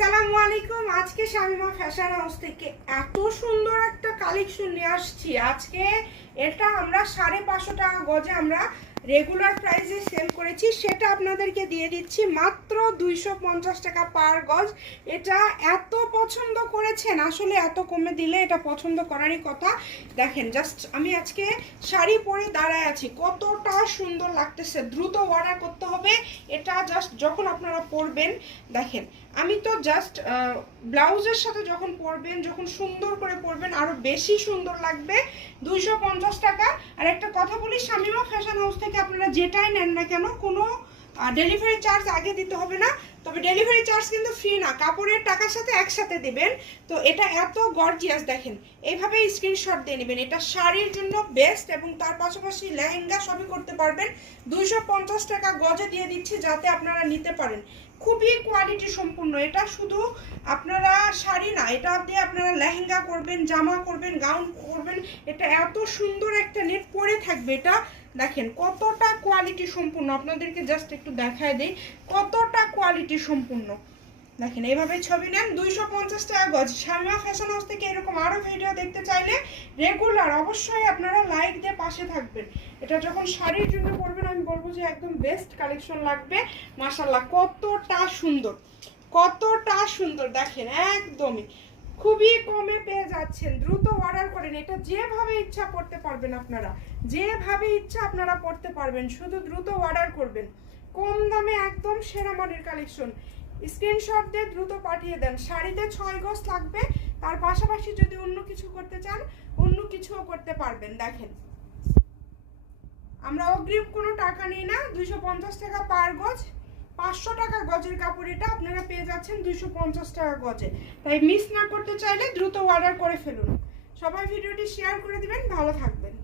আসসালামু আলাইকুম। আজকে শামিমা ফ্যাশন হাউস থেকে এত সুন্দর একটা কালেকশন নিয়ে আসছি। আজকে এটা আমরা 550 টাকা গজে আমরা রেগুলার প্রাইসে সেল করেছি, সেটা আপনাদেরকে দিয়ে দিচ্ছি মাত্র 250 টাকা পার গজ। এটা এত পছন্দ করেছেন, আসলে এত কমে দিলে এটা পছন্দ করারই কথা। দেখেন জাস্ট আমি আজকে শাড়ি পরে দাঁড়ায় আছি, কতটা সুন্দর লাগতেছে। দ্রুত অর্ডার করতে হবে এটা। জাস্ট যখন আপনারা পরবেন, দেখেন আমি তো জাস্ট ব্লাউজের সাথে যখন পরবেন, যখন সুন্দর করে পরবেন আরো বেশি সুন্দর লাগবে। 250 টাকা। আর একটা কথা বলি, শামিমা ফ্যাশন হাউস থেকে আপনারা যেটাই নেন না কেন কোনো ডেলিভারি চার্জ আগে দিতে হবে না। তবে ডেলিভারি চার্জ কিন্তু ফ্রি না, কাপড়ের টাকার সাথে একসাথে দেবেন। তো এটা এত গর্জিয়াস, দেখেন এইভাবে স্ক্রিনশট দিয়ে নেবেন। এটা শাড়ির জন্য বেস্ট এবং তার পাশাপাশি লেহেঙ্গা সবই করতে পারবেন। 250 টাকা গজে দিয়ে দিচ্ছি যাতে আপনারা নিতে পারেন। খুবই কোয়ালিটি সম্পূর্ণ। এটা শুধু আপনারা শাড়ি না, এটা দিয়ে আপনারা লেহেঙ্গা করবেন, জামা করবেন, গাউন করবেন। এটা এত সুন্দর একটা নেট পরে থাকবে। এটা দেখেন কতটা কোয়ালিটি সম্পূর্ণ, আপনাদেরকে জাস্ট একটু দেখায় দেই কতটা কোয়ালিটি সম্পূর্ণ। দেখেন এইভাবে ছবি নেন। 250 টাকা গজ। শামিমা ফ্যাশন হাউস থেকে এরকম আরো ভিডিও দেখতে চাইলে রেগুলার অবশ্যই আপনারা লাইক দিয়ে পাশে থাকবেন। এটা যখন শাড়ির জন্য পরবেন আমি বলবো যে একদম বেস্ট কালেকশন লাগবে। মাশাআল্লাহ কতটা সুন্দর, কতটা সুন্দর দেখেন, একদমই খুবই কমে পেয়ে যাচ্ছেন। দ্রুত অর্ডার করেন। এটা যেভাবে ইচ্ছা পড়তে পারবেন, আপনারা যেভাবে ইচ্ছা আপনারা পড়তে পারবেন, শুধু দ্রুত অর্ডার করবেন। কম দামে একদম সেরা মানের কালেকশন। স্ক্রিনশট দিয়ে দ্রুত পাঠিয়ে দেন। শাড়িতে 6 গজ লাগবে, তার পাশাপাশি যদি অন্য কিছু করতে চান অন্য কিছুও করতে পারবেন। দেখেন আমরা অগ্রিম কোনো টাকা নিই না। 250 টাকা পার গজ, 500 টাকা গজের কাপড়। এটা আপনারা পেয়ে যাচ্ছেন 250 টাকা গজে। তাই মিস না করতে চাইলে দ্রুত অর্ডার করে ফেলুন। সবাই ভিডিওটি শেয়ার করে দিবেন। ভালো থাকবেন।